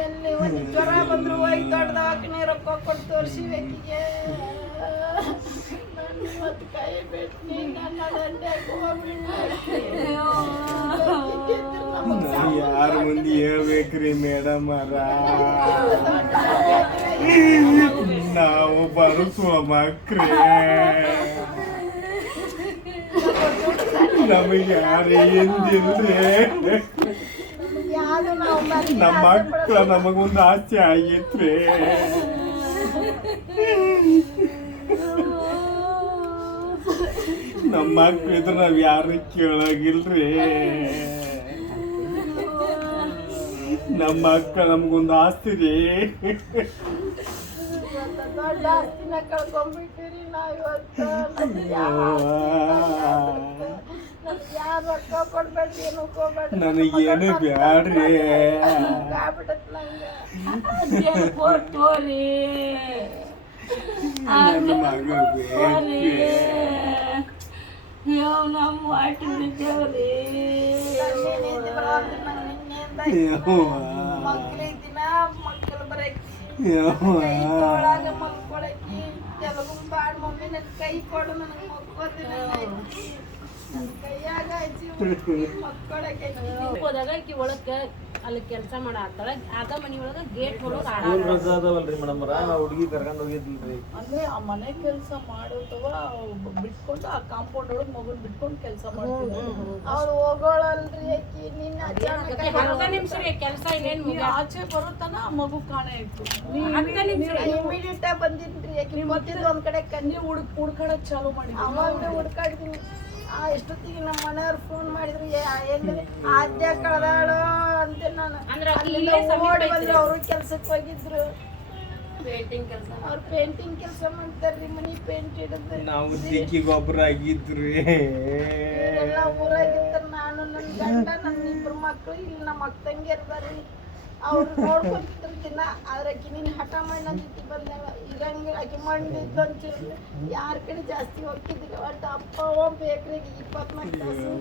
ಎಲ್ಲಿ ಒಂದು ಜ್ವರ ಬಂದ್ರು ಹೋಗಿ ದೊಡ್ಡ ದವಾಖಾನೆ ರೊಕ್ಕ ಕೊಟ್ಟು ತೋರಿಸಿಬೇಕಿಗೆ ನಾನು ಇವತ್ತು ಕೈ ಬಿಟ್ಟು ನನ್ನ ದಂಡೆಗೆ ಯಾರ ಮುಂದೆ ಹೇಳ್ಬೇಕ್ರಿ ಮೇಡಮ್ ನಾವು ಬರುಸುವ ಮಕ್ರೇ ನಮಗೆ ಯಾರು ಎಂದಿಲ್ರಿ ನಮ್ಮ ಮಕ್ಕಳ ನಮಗೊಂದು ಆಸೆ ಆಗಿತ್ರಿ ನಮ್ಮ ಮಕ್ಳು ಇದ್ರೆ ನಾವ್ ಯಾರು ಕೇಳಾಗಿಲ್ರಿ ನಮ್ಮ ಮಕ್ಕಳ ನಮಗೊಂದು ಆಸ್ತಿ ರೀ ದೊಡ್ಡ ಆಸ್ತಿನ ಕಳ್ಕೊಂಡ್ಬಿಟ್ಟಿರಿ ನಾವ್ ಇವತ್ತು ಯಾರು ರೊಕ್ಕ ಕೊಡ್ಬೇಡ್ರಿ ಏನು ಹೋಗ್ಬೇಡ್ರಿ ನನಗೇನು ಬ್ಯಾಡ್ರಿ ಆಗ್ಬಿಟ್ಟತ್ ನಂಗೆ ನನ್ನ ಮಗ ಬೇಕ್ರಿ ನಮ್ಮ ಮಾಡಿದ್ದೇವ್ರಿ ಮಕ್ಳಿದ್ದಿನ ಮಕ್ಕಳು ಬರಕಿ ಒಳಗ ಮಕ್ಕೊಳಕಿ ತೆಲುಗು ಬಾಡ್ ಮಮ್ಮಿ ನನ್ ಕೈ ಕೊಡು ನನಗೆ ಮಕ್ಕೋದಿನ ಕೈಯಾಗ ಮಕ್ಕೊಳಕ್ಕೆ ಹೋದಾಗ ಆಕಿ ಒಳಗ ಅಲ್ಲಿ ಕೆಲಸ ಮಾಡ ಆತಾಳ ಆದ ಮನಿ ಒಳಗ ಗೇಟ್ ಒಳಗ ಅದಾವಲ್ರಿ ಮೇಡಮ್ರ ಹುಡುಗಿ ಕರ್ಕೊಂಡು ಹೋಗಿದ್ಲ್ರಿ ಅಂದ್ರೆ ಆ ಮನೆ ಕೆಲಸ ಮಾಡೋದವ ಬಿಟ್ಕೊಂಡು ಆ ಕಾಂಪೌಂಡ್ ಒಳಗೆ ಮಗುನ್ ಬಿಟ್ಕೊಂಡು ಕೆಲಸ ಮಾಡ್ತಿದ್ರು ಅವ್ರು ಹೋಗೋಳಲ್ರಿ ಆಕಿ ನಿನ್ನ ಅಚಾನಕ್ 10 ನಿಮಿಷ ಕೆಲಸ ಇನ್ನೇನ್ ನೀವ್ ಆಚೆ ಬರೋತನ ಆ ಮಗು ಕಾಣೆ ಇತ್ತು ಇಮಿಡಿಯೇಟ್ ಆಗಿ ಬಂದಿನ್ರಿ ಆಕಿ ಗೊತ್ತಿದ್ದು ಒಂದ್ ಕಡೆ ಕನ್ನಿ ಹುಡ್ಕಾಡಕ್ ಚಾಲು ಮಾಡಿದ್ರು ಅವಾಗಲೇ ಹುಡ್ಕಾಡ್ತೀನಿ ಎಷ್ಟೊತ್ತಿಗೆ ನಮ್ಮ ಮನೆಯವ್ರು ಫೋನ್ ಮಾಡಿದ್ರು ಎಲ್ಲಿ ಆದ್ಯ ಕಳೆದಾಳು ಅಂತ ನಾನು ಅಲ್ಲಿಂದ ಓಡಿ ಬಂದ್ರು ಅವರು ಕೆಲ್ಸಕ್ಕೆ ಹೋಗಿದ್ರು ಪೇಂಟಿಂಗ್ ಕೆಲಸ ಅವ್ರು ಪೇಂಟಿಂಗ್ ಕೆಲಸ ಮಾಡ್ತಾರ್ರಿ ಮನಿ ಪೇಂಟ್ ಹಿಡಿದು ನಾವು ದಿಕ್ಕಿಗೊಬ್ಬರ ಆಗಿದ್ರಿ ಇವರೆಲ್ಲ ಊರಾಗಿರ್ತಾರ ನಾನು ನನ್ನ ಗಂಡ ನನ್ನ ಇಬ್ರು ಮಕ್ಳು ಇಲ್ಲಿ ನಮ್ಮ ಅಕ್ಕ ತಂಗಿ ಇರ್ತಾರ್ರಿ ಅವ್ರು ನೋಡ್ಕೊಂತಿದ್ರು ದಿನ ಆದ್ರೆ ಆಕಿ ನೀನು ಹಠ ಮಾಡಿ ನನ್ನ ಜೊತೆ ಬಂದಾಗ ಇರಂಗಿಲ್ಲ ಆಕಿ ಮಾಡಿದ್ದು ಒಂಚೂರು ಯಾರ ಕಡೆ ಜಾಸ್ತಿ ಹೋಗ್ತಿದ್ದಿಲ್ಲ ಒಟ್ಟು ಅಪ್ಪ ಬೇಕ್ರಿಗೆ 24 ತಾಸು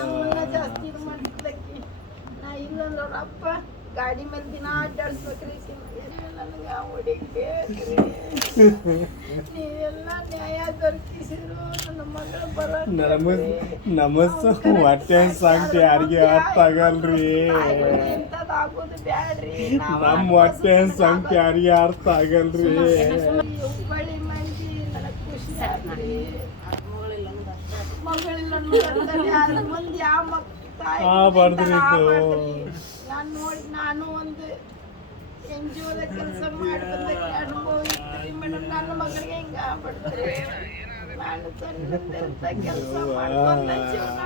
ನಮ್ಮನ್ನ ಜಾಸ್ತಿ ಇದು ಮಾಡ್ತಿದ್ದಕ್ಕಿ ನಾ ಇಲ್ಲ ನೋಡ್ರ ಅಪ್ಪ ಗಾಡಿ ಮೇಲೆ ದಿನ ಅಡ್ಡಾಡ್ಸ್ಬೇಕ್ರಿ ನನಗೆ ಹುಡುಗಿ ಬೇಕ್ರಿ ನೀವೆಲ್ಲ ನ್ಯಾಯ ದೊರಕಿಸಿದ್ರು ನನ್ನ ಮಗಳು ನಮಸ್ ಹೊಟ್ಟೆ ಸಾಂಗ್ತಿ ಯಾರಿಗೆ ಅರ್ಥ ಆಗಲ್ರಿ ಎಂತದ್ ಆಗೋದು ಬ್ಯಾಡ್ರಿ ನಮ್ಮ ಹೊಟ್ಟೆ ಸಾಂಗ್ತಿ ಯಾರಿಗೆ ಅರ್ಥ ಆಗಲ್ರಿ ಹುಬ್ಬಳ್ಳಿ ಮಂದಿ ನನಗೆ ಖುಷಿ ಆಗ್ರಿ ಮಗಳಿಲ್ಲ ಅದ್ರ ಮಂದಿ ಆ ಬರ್ದ್ರಿ ನಾನು ನೋಡಿ ನಾನು ಒಂದು NGOದ ಕೆಲಸ ಮಾಡ್ಬೇಕಂತ ಅನುಭವ ಇತ್ತು ಮೇಡಮ್ ನನ್ನ ಮಗಳಿಗೆ ಹಿಂಗ ಆಗ್ಬಿಡ್ತಾರೆ ನಾನು ಸಣ್ಣ ಕೆಲಸ ಮಾಡ್ಕೊಂಡ ಜೀವನ